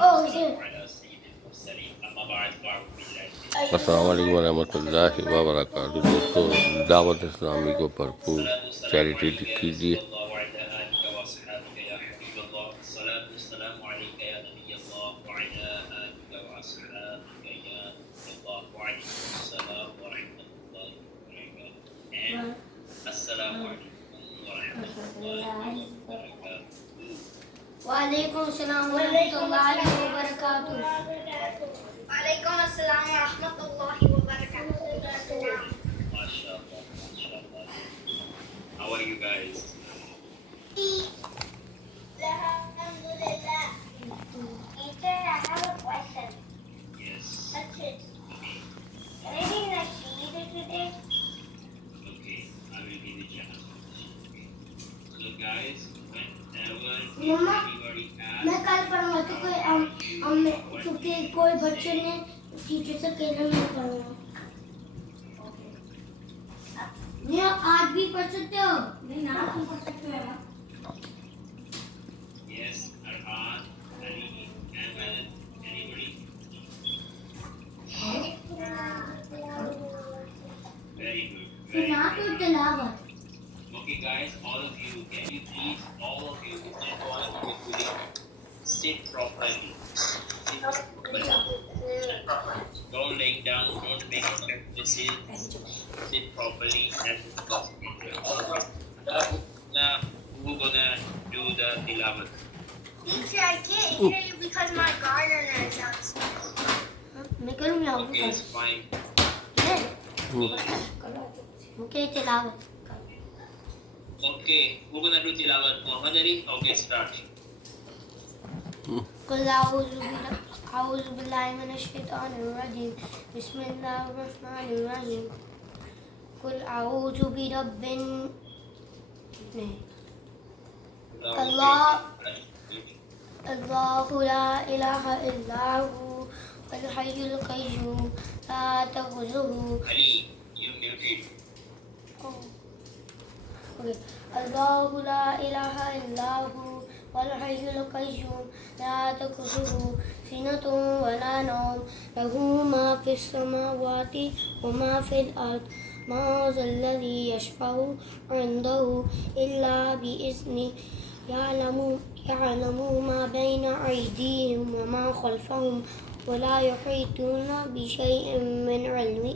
Oh, yeah. अस्सलाम वालेकुम रहमतुल्लाहि व बरकातुहू। दोस्तों, दावत इस्लामी को भरपूर चैरिटी कीजिए। वालेकुम अस्सलाम वरहमतुल्लाहि वबरकातुहू। वालेकुम अस्सलाम वरहमतुल्लाहि वबरकातुहू। MashaAllah, MashaAllah. How are you guys? Alhamdulillah. Teacher, I have a question. Yes. That's it. Okay. Anything like either today? Okay. I will give the chance. Okay. So guys, whenever Mama, anybody मैं asks, कल पढ़ूंगा तो कोई क्योंकि कोई बच्चे ने teacher से कहना नहीं पढ़ूंगा। नहीं आज भी पढ़ सकते हो? नहीं ना तुम पढ़ सकते हो ना। yes, Arhan, Ali, Ahmed, anybody? Very good. फिर Very ना good. तो तिलावत। Okay, guys, all of you, can you please, all of you, sit properly. Sit properly. Don't lay down, don't make excuses. Sit properly and concentrate. Now, we're gonna do the tilawat. Teacher, I can't hear you because my gardener is outside. मैं करूँगा Okay, it's fine. Okay, तिलावत। Okay, we're gonna do tilawat. Muhammad Ali, okay, start. قل أعوذ بالله من الشيطان الرجيم بسم الله الرحمن الرحيم قل أعوذ برب الله لا إله إلا هو الحي القيوم لا تأخذه Ali, you muted. الله لا إله إلا هو والحي القيوم لا تأخذه سنة ولا نوم له ما في السماوات وما في الأرض ما ذا الذي يشفع عنده إلا بإذنه يعلم ما بين أيديهم وما خلفهم ولا يحيطون بشيء من علمه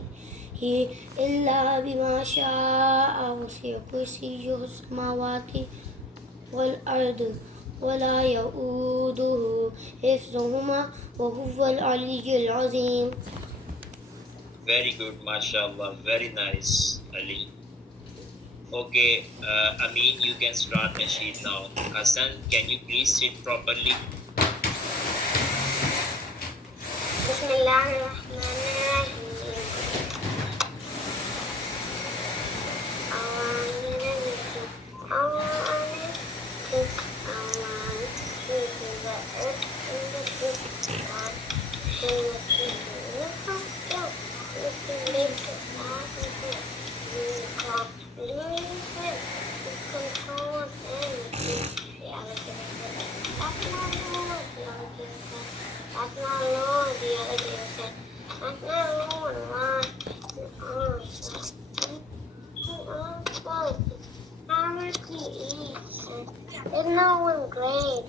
إلا بما شاء وسع كرسيه السماوات والأرض ولا يؤوده حفظهما وهو العلي العظيم. Very good, mashallah. Very nice, Ali. Okay, Amin, you can start the sheet now. Hassan, can you please sit properly? Bismillahirrahmanirrahim. It's no one great.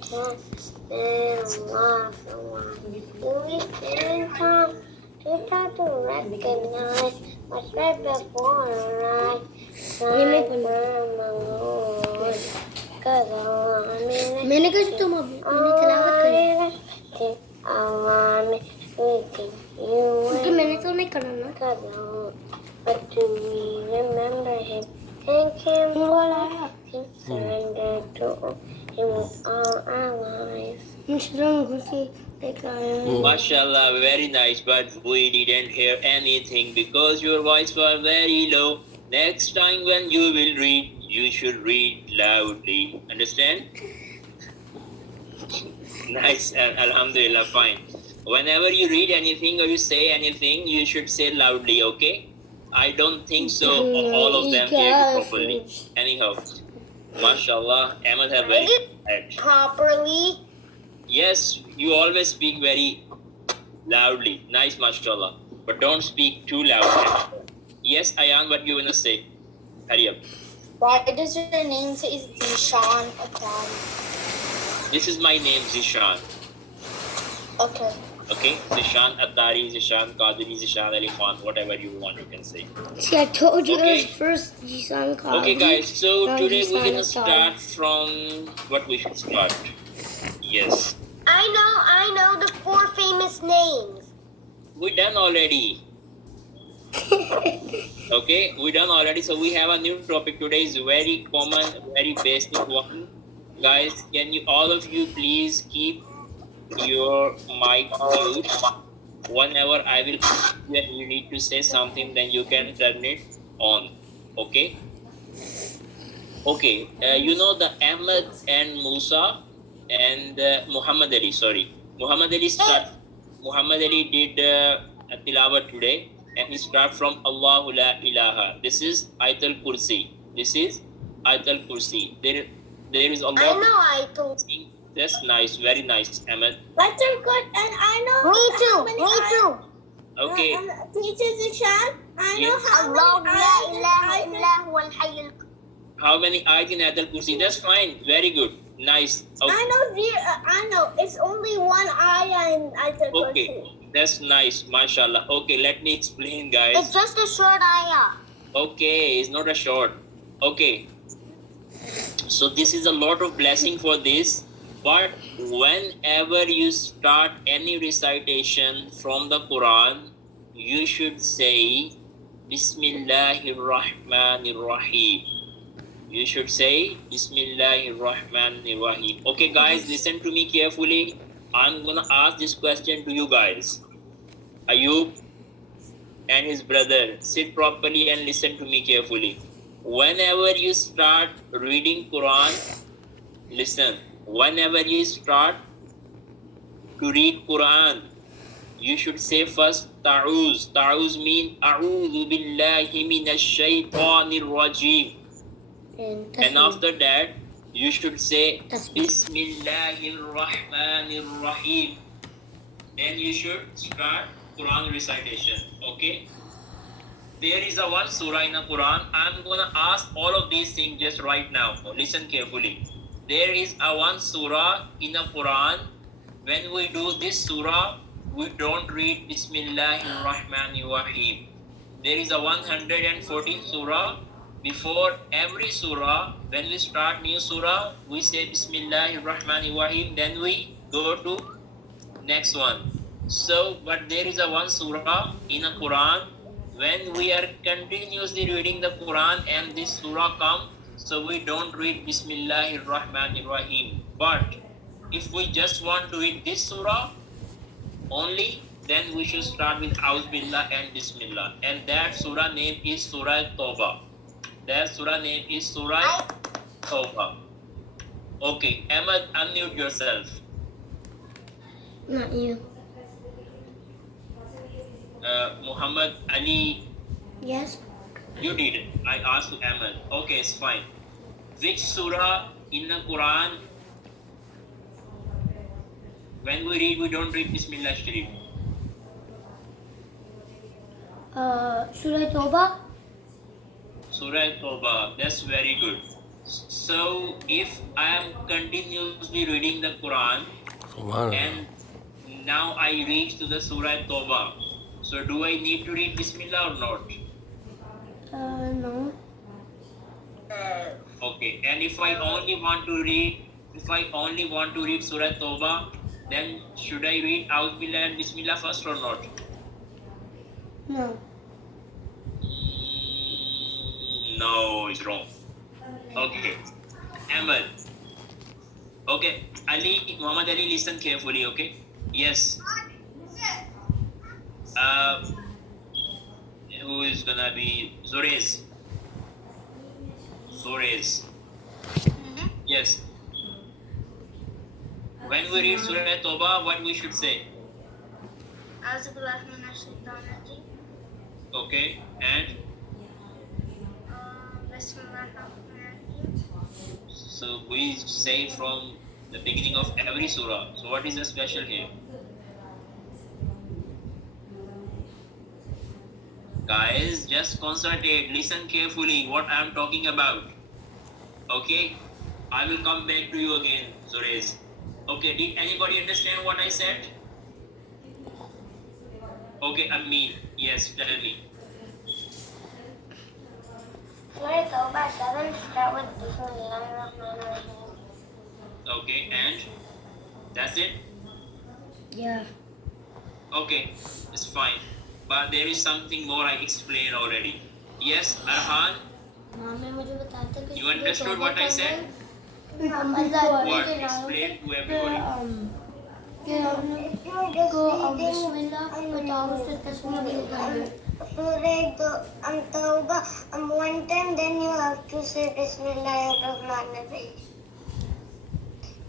You start to recognize what's right before right. मैंने कहा तुम मैंने तिलावत करी क्योंकि मैंने तो नहीं करना ना but to remember him thank him surrender to him with all our lives. Mashallah, very nice, but we didn't hear anything because your voice was very low. Next time when you will read, you should read loudly. Understand? Nice, alhamdulillah, fine. Whenever you read anything or you say anything, you should say loudly, okay? I don't think so all of them hear you properly. Anyhow, mashallah, Ahmed have very properly. Yes, you always speak very loudly. Nice, mashallah. But don't speak too loud. Yes, Ayan, what you wanna say? Hurry up. Why does your name say is Dishan Atari? This is my name, Zishan. Okay. Okay? Zishan Atari, Zishan Qadri, Zishan Ali Khan, whatever you want, you can say. See, I told you Okay. it was first Jisan Kali. Okay, guys, so then today we're Jisan gonna Atari. start from what we should start. Yes. I know the 4 famous names. We done already. Okay, we done already. So we have a new topic today. Is very common, very basic one. Guys, can you all of you please keep your mic mute? Whenever I will, when you need to say something, then you can turn it on. Okay. Okay. You know the Ahmed and Musa and Muhammad Ali. Sorry, Muhammad Ali start. Muhammad Ali did tilawat today, and he start from Allahu la ilaha. This is Ayatul Kursi. This is Ayatul Kursi. There is Allah. I know I told. That's nice. Very nice, Ahmed. That's good, and I know. Me too. Okay. Teacher Zishan, I know Yes. how Allah many la ayat ilaha in illa huwa al-hayy al-qayyum. How many ayat in Ayatul Kursi? That's fine. Very good. Nice. Okay. I know. It's only one ayah in Ayatul Okay. That's nice. Mashallah. Okay, let me explain, guys. It's just a short ayah. Okay, it's not a short. Okay. So this is a lot of blessing for this. But whenever you start any recitation from the Quran, you should say Bismillahir Rahmanir Rahim. You should say Bismillahir Rahmanir Rahim. Okay, guys, listen to me carefully. I'm gonna ask this question to you guys. Ayub and his brother, sit properly and listen to me carefully. Whenever you start reading Quran, listen. Whenever you start to read Quran, you should say first Ta'uz. Ta'uz means A'udhu billahi minash shaitanir rajim. And after that, you should say Bismillahir Rahmanir Rahim. Then you should start Quran recitation. Okay? There is a one surah in the Quran. I'm gonna ask all of these things just right now. Listen carefully. There is a one surah in the Quran. When we do this surah, we don't read Bismillahir Rahmanir Rahim. There is a 114th surah. Before every surah, when we start new surah, we say Bismillahir Rahmanir Rahim. Then we go to next one. So, but there is a one surah in the Quran. When we are continuously reading the Quran and this surah come, so we don't read Bismillahir Rahmanir Rahim. But if we just want to read this surah only, then we should start with Auz Billah and Bismillah. And that surah name is Surah Tawbah. That surah name is Surah Tawbah. Okay, Ahmed, unmute yourself. Not you. Muhammad Ali, Yes. you did it. I asked Ahmed. Okay, it's fine. Which surah in the Quran, when we read, we don't read Bismillah Sharif? Surah Toba. Surah Tawbah. That's very good. So, if I am continuously reading the Quran and now I reach to the Surah Tawbah, so do I need to read Bismillah or not? No. Okay. And if I only want to read Surah Tawbah, then should I read A'udhu Billah and Bismillah first or not? No. No, it's wrong. Okay. Ahmed. Okay. Ali, Muhammad Ali, listen carefully, okay? Yes. Who is gonna be Zurez? Yes. When we read Surah Tawbah, what we should say? Okay. And so we say from The beginning of every surah. So what is the special here? Guys, just concentrate, listen carefully what I am talking about. Okay? I will come back to you again, Suresh. Okay, did anybody understand what I said? Okay, Amin. Yes, tell me. Surah Tawbah doesn't start with Bismillahirrahmanirrahim. Okay, and that's it? Yeah. Okay, it's fine. But there is something more I explained already. Yes, Arhan, you understood what I said? What? Explain to everybody. One time, then you have to say Bismillahirrahmanirrahim.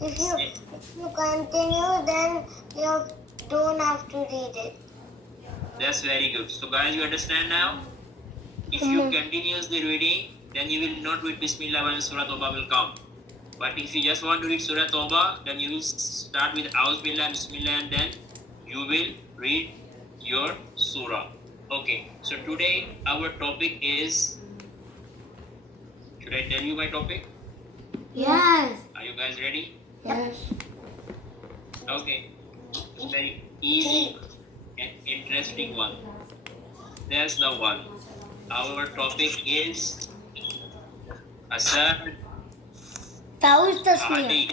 If you continue, then you don't have to read it. That's very good. So guys, you understand now? If you continuously reading, then you will not read Bismillah when Surah Tawbah will come. But if you just want to read Surah Tawbah, then you will start with A'udhu Billah, Bismillah, and then you will read your Surah. Okay, so today our topic is, should I tell you my topic? Yes. Are you guys ready? Yes. Okay, it's very easy and interesting one. That's the one. Our topic is Asad Taus tasmiyah. Adi.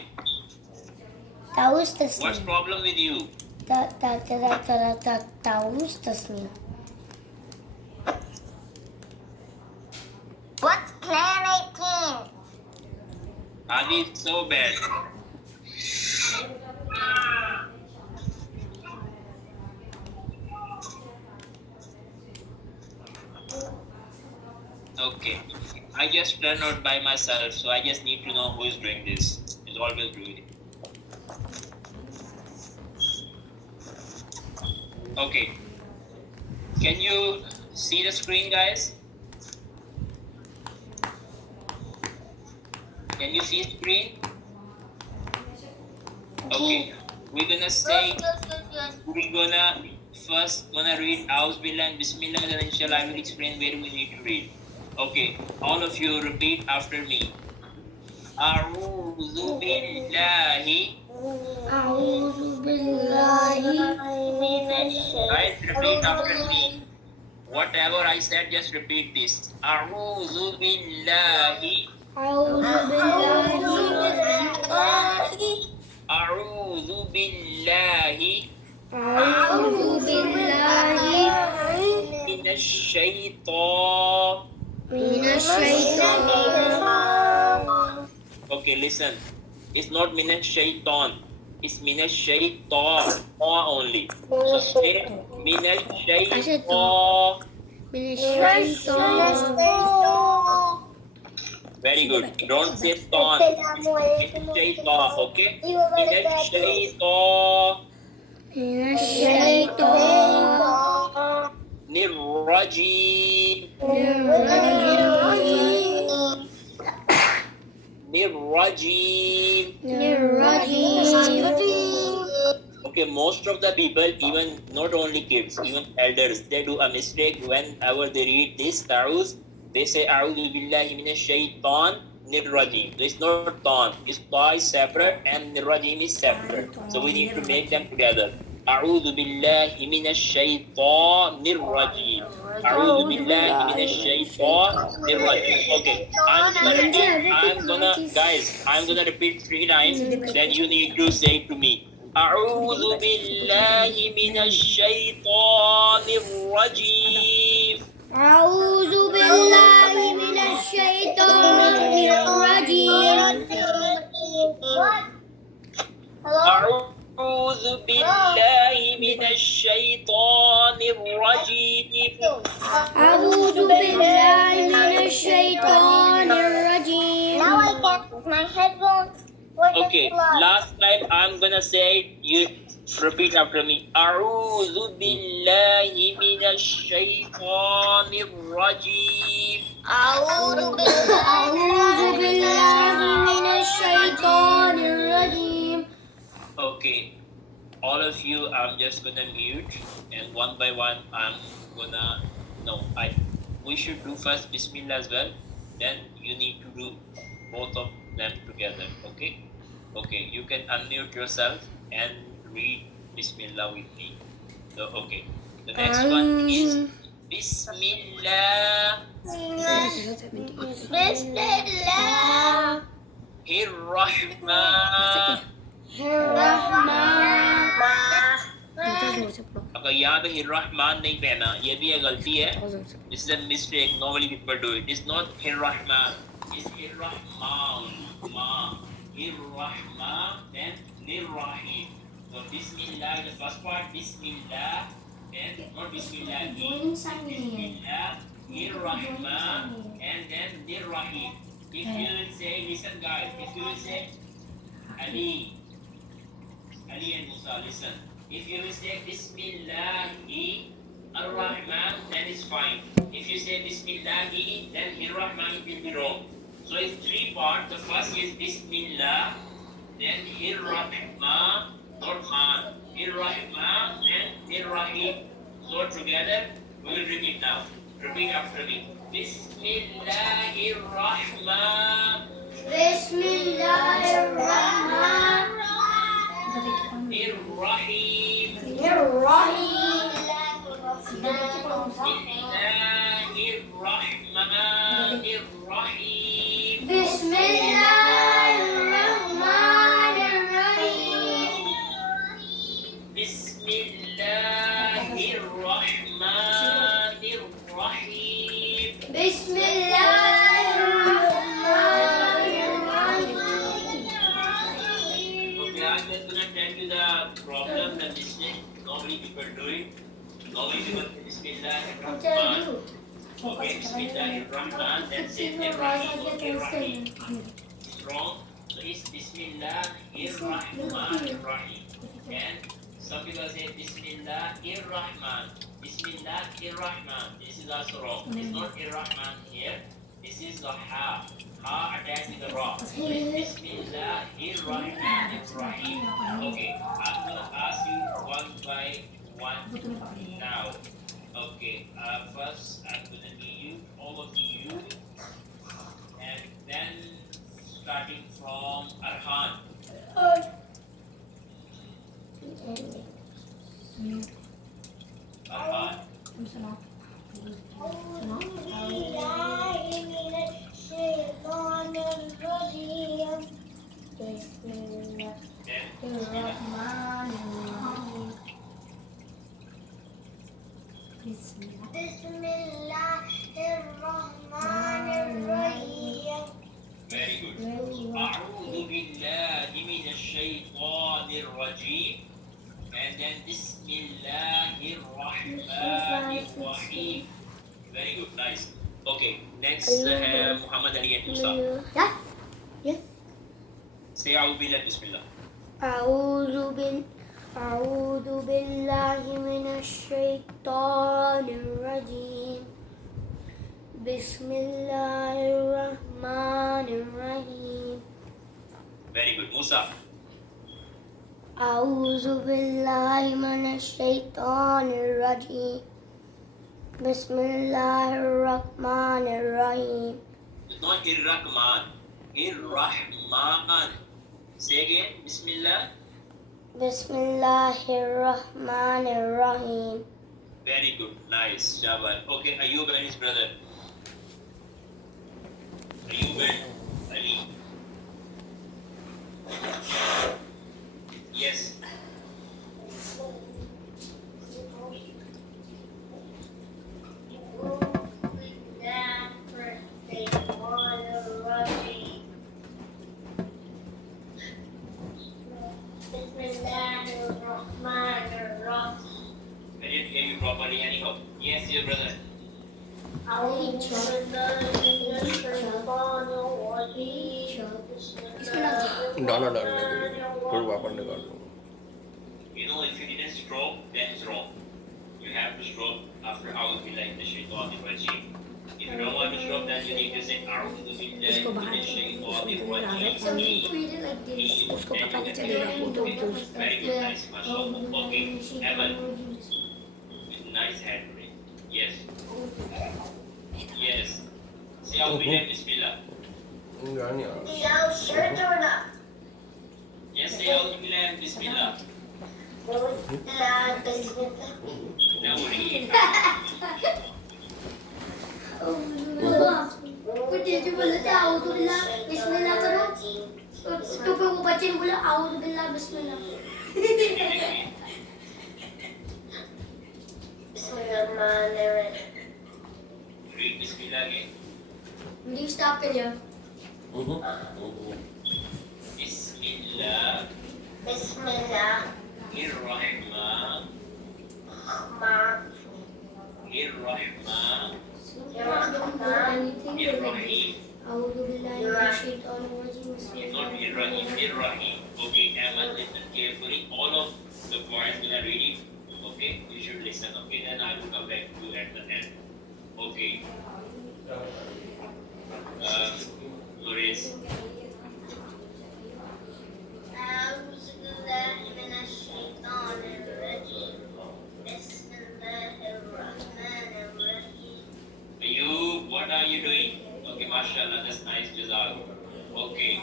Taus What's tasmiyah. problem with you? Taus tasmiyah. What's Plan 18? Adi is so bad. Okay, I just turned out by myself, so I just need to know who is doing this. It's always doing it. Okay, can you see the screen, guys? Can you see the screen? Okay, we're gonna say, we're gonna first read A'udhu Billah and Bismillah, then inshallah I will explain where we need to read. Okay, all of you repeat after me. A'udhu billahi. A'udhu billahi. Guys, repeat after me. Whatever I said, just repeat this. A'udhu billahi. A'udhu billahi. A'udhu billahi. A'udhu billahi. Minash shaitan. Minash shaitan. Okay, listen. It's not minash shaitan. It's minash shaitan. Only. So say minash shaitan. Minash shaitan. Very good. Don't say ton. It's shaitan, okay? Minash shaitan. Minash shaitan. Nirrajim. Nirrajim. Okay, most of the people, even not only kids, even elders, they do a mistake whenever they read this ta'uz. They say A'udhu billahi minash shaitan nirrajim. So it's not tan, it's ta is separate and nirrajim is separate. So we need to make them together. A'udhu billahi minash shaitan nirrajim. A'udhu billahi minash shaitan nirrajim. Okay, I'm gonna repeat 3 times, then you need to say it to me. A'udhu billahi minash shaitan nirrajim. A'udhu billahi minash shaitanir rajim. A'udhu billahi minash shaitanir rajim. A'udhu billahi minash shaitanir rajim. Now I get my headphones. Okay, last time I'm gonna say it, you repeat after me. A'udhu billahi minash shaitanir rajim. A'udhu billahi minash shaitanir rajim. Okay, all of you, I'm just gonna mute, and one by one, I'm gonna. No, we should do first Bismillah as well. Then you need to do both of them together. Okay. Okay, you can unmute yourself and read Bismillah with me. So, okay. The next one is Bismillah Bismillah. Rahman. अगर यहाँ पे हिर्रहमान नहीं पहना ये भी एक गलती है. This is a mistake. Normally people do it. It's not Hirrahman. It's Hirrahman. Hirrahman. Then Nirrahim. So Bismillah, the first part. Bismillah. Then not Bismillah. Bismillah. Hirrahman. And then Nirrahim. If you will say, listen guys. If you will say Ali and Musa, listen. If you will say Bismillahi Ar-Rahman, then it's fine. If you say Bismillahi, then Ar-Rahman will be wrong. So it's three parts. The first is Bismillah, then Ar-Rahman, not Khan. Ar-Rahman, then Ar-Rahim. So together, we will repeat now. Repeat after me. Bismillahir-Rahman. Bismillahirrahman. Ar-Rahim. Ar-Rahim. Bismillahir-Rahmanir-Rahim. Bismillahirrahmanirrahim. Bismillahir-Rahmanir-Rahim. Bismillahirrahmanirrahim. Okay, I'm just gonna tell you the problem, the mistake. Normally people do it. Normally people say Bismillahir-Rahman. Okay, Bismillahir-Rahman, then say Ar-Rahim. Ar-Rahim. It's wrong. So it's Bismillahir-Rahmanir-Rahim. And some people say Bismillahir-Rahman. Bismillahir-Rahman. This is also wrong. It's not Ar-Rahman here. This is the Ha. Ha attached with the Ra. So it's Bismillahir-Rahmanir-Rahim. Okay, I'm gonna ask you one by one now. Okay, first I'm gonna mute all of you, and then starting from Arhan. Arhan. Bismillahirrahmanirrahim. Very good. أعوذ بالله من الشيطان الرجيم. And then بسم الله الرحمن الرحيم. Very good, nice. Okay, next Muhammad Ali and Musa. Yeah. Yes. Say أعوذ بالله بسم الله. أعوذ بالله من الشيطان الرجيم. بسم الله الرحمن الرحيم. Very good, Musa. أعوذ بالله من الشيطان الرجيم. بسم الله الرحمن الرحيم. It's not Ar-Rahman. Ar-Rahman. Say again, Bismillah. بسم الله الرحمن الرحيم. Very good, nice, Jabal. Okay, Ayub and his brother. Ayub and Ali. Yes. I didn't hear you properly anyhow. Yes, your brother. You know, if you didn't stroke, then it's wrong. You have to stroke after A'udhu Billahi Minash Shaitanir Rajeem. If you don't want to show up, then you need to say A'udhu billahi minash shaitanir rajim. उसको पता नहीं चलेगा वो तो Very good, nice, mashallah. Okay, Evan. Nice hand raise. Yes. Yes. Say A'udhu billahi bismillah. Yes, say A'udhu billahi bismillah. Now read. कुछ जो बोले थे आउज़ु बिल्लाह बिस्मिल्लाह करो तो फिर वो बच्चे ने बोला आउज़ु बिल्लाह बिस्मिल्लाह Read bismillah again. जी स्टॉप कर दिया Bismillah. Irrahman. Irrahim. आउज़ु बिल्लाहि मिनश शैतानिर रजीम Not Irrahim. Irrahim. Okay, Ahmad, listen carefully. All of the boys will are reading. Okay, you should listen. Okay, then I will come back to you at the end. Okay. Loris. أعوذ بالله من الشيطان الرجيم بسم الله الرحمن الرحيم You, what are you doing? Okay, mashallah, that's nice, Jazak. Okay,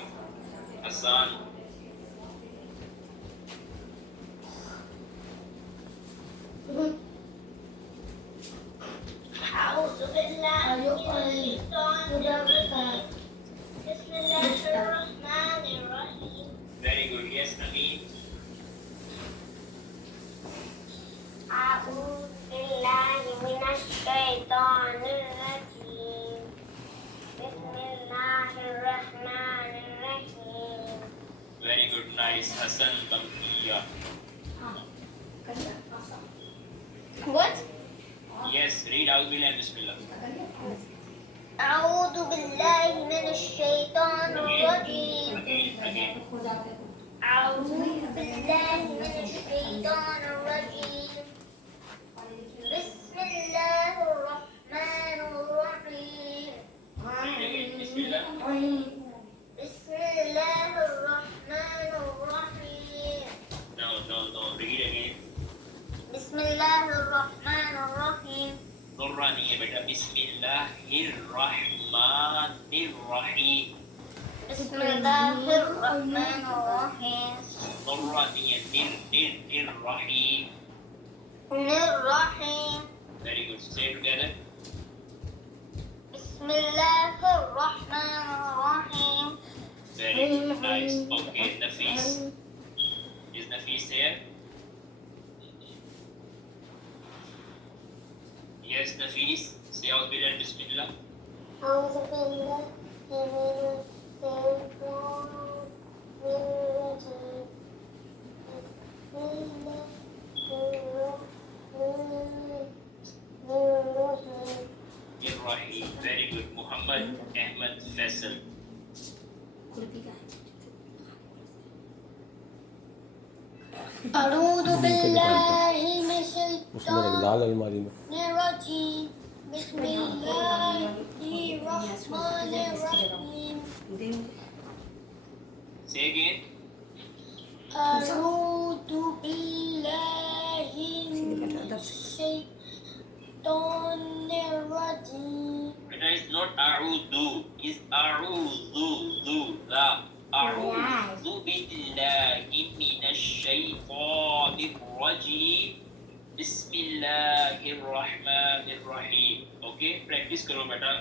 Hassan. أعوذ بالله من الشيطان الرجيم بسم الله الرحمن الرحيم Very good. Yes, Naveen. أعوذ بالله من الشيطان الرجيم بسم الله الرحمن الرحيم Very good. Nice. Hassan Tamkiya. What? Yes, read out Bilal Bismillah. أعوذ بالله من الشيطان الرجيم Again. أعوذ بالله من الشيطان الرجيم بسم الله الرحمن الرحيم Again, Bismillah. بسم الله الرحمن الرحيم No. Read again. بسم الله الرحمن الرحيم Nurra nahi hai beta. Bismillahirrahmanirrahim. بسم الله الرحمن الرحيم Nurra nahi hai. Nir-rahim. الرحيم Very good. Say it together. بسم الله الرحمن الرحيم Very good. Nice. Okay, Nafis. Is Nafis here? Yes, Nafis. Say out Bilal Bismillah. أعوذ بالله من الشيطان الرجيم بسم الله الرحمن الرحيم Irrahim. Very good. Muhammad Ahmad Faisal. أعوذ بالله من उसमें रख डाल अलमारी में الرجيم بسم الله الرحمن الرحيم Say again. أعوذ بالله من الشيطان الرجيم Beta is not a'udhu. Is a'udhu. La. A'udhu billahi minash shaitanir rajim. Bismillahirrahmanirrahim. Okay, practice karo beta.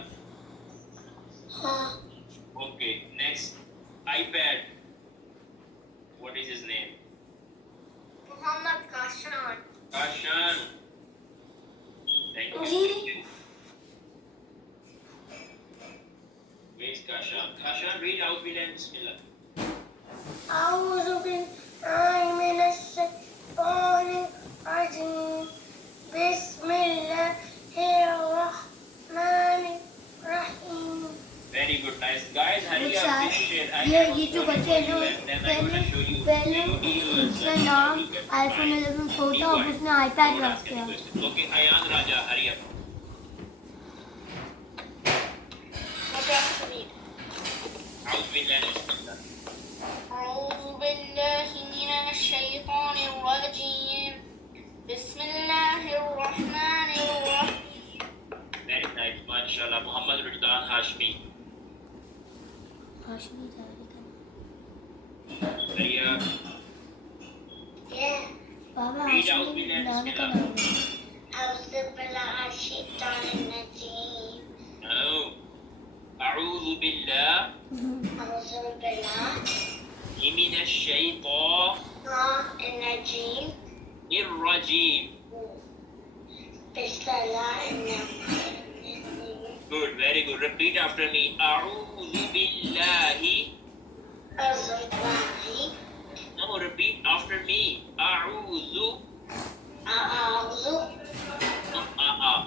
Okay, next. iPad. What is his name? Muhammad Kashan Kashan. Thank you. Where's Kashan? Kashan, read out Bilal Bismillah. أعوذ بالله من الشيطان الرجيم بسم الله الرحمن الرحيم Very good, nice. Guys, hurry up, finish it. ये जो बच्चे हैं ना पहले उसका नाम iPhone 11 pro था और उसने आईपैड रख दिया Okay, Ayan Raja, hurry up. أعوذ بالله بسم الله. أعوذ بالله من الشيطان الرجيم بسم الله الرحمن الرحيم. Very nice, MashaAllah. Muhammad Ridwan Hashmi. Maria. Yeah. Read out بالله بسم الله. أعوذ بالله من الشيطان الرجيم. No. أعوذ بالله أعوذ بالله من الشيطان الرجيم. الرجيم. بسم الله الرحمن الرحيم. Good, very good. Repeat after me. أعوذ بالله. أعوذ بالله. No, repeat after me. أعوذ. أعوذ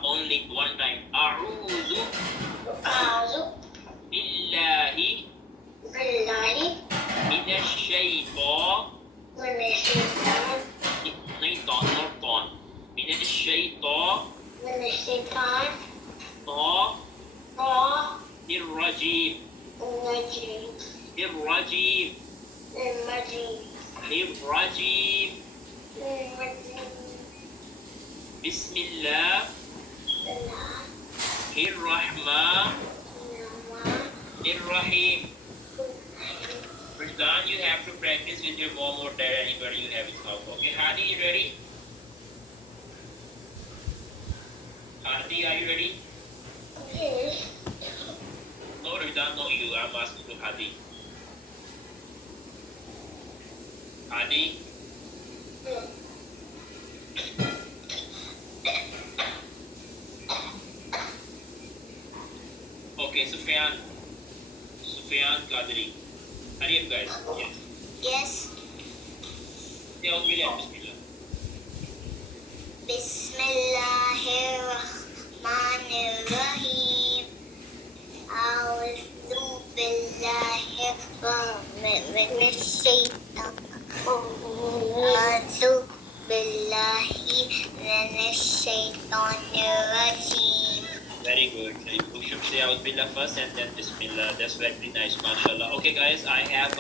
Only one time. أعوذ بالله بالله من الشيطان. من الشيطان. नहीं طौन, not طौन. من الشيطان من الشيطان الرجيم. الرجيم. الرجيم. الرجيم. الرجيم. بسم الله الرحمن الرحيم. Rizdan, you have to practice with your mom or dad, anybody you have in house. Okay, Hadi, you ready? Hadi, are you ready? Yes. No, Rizdan, no you. I'm asking to Hadi. Hadi? Okay, Sufyan Qadri. Hurry up, guys. Yes. Yes. Say out William, Bismillah. Bismillahirrahmanirrahim. A'udzu billahi minash shaitan. A'udzu billahi minash shaitanir rajim. Very good. You should say A'udhu Billah first and then Bismillah. That's very nice, mashallah. Okay, guys, I have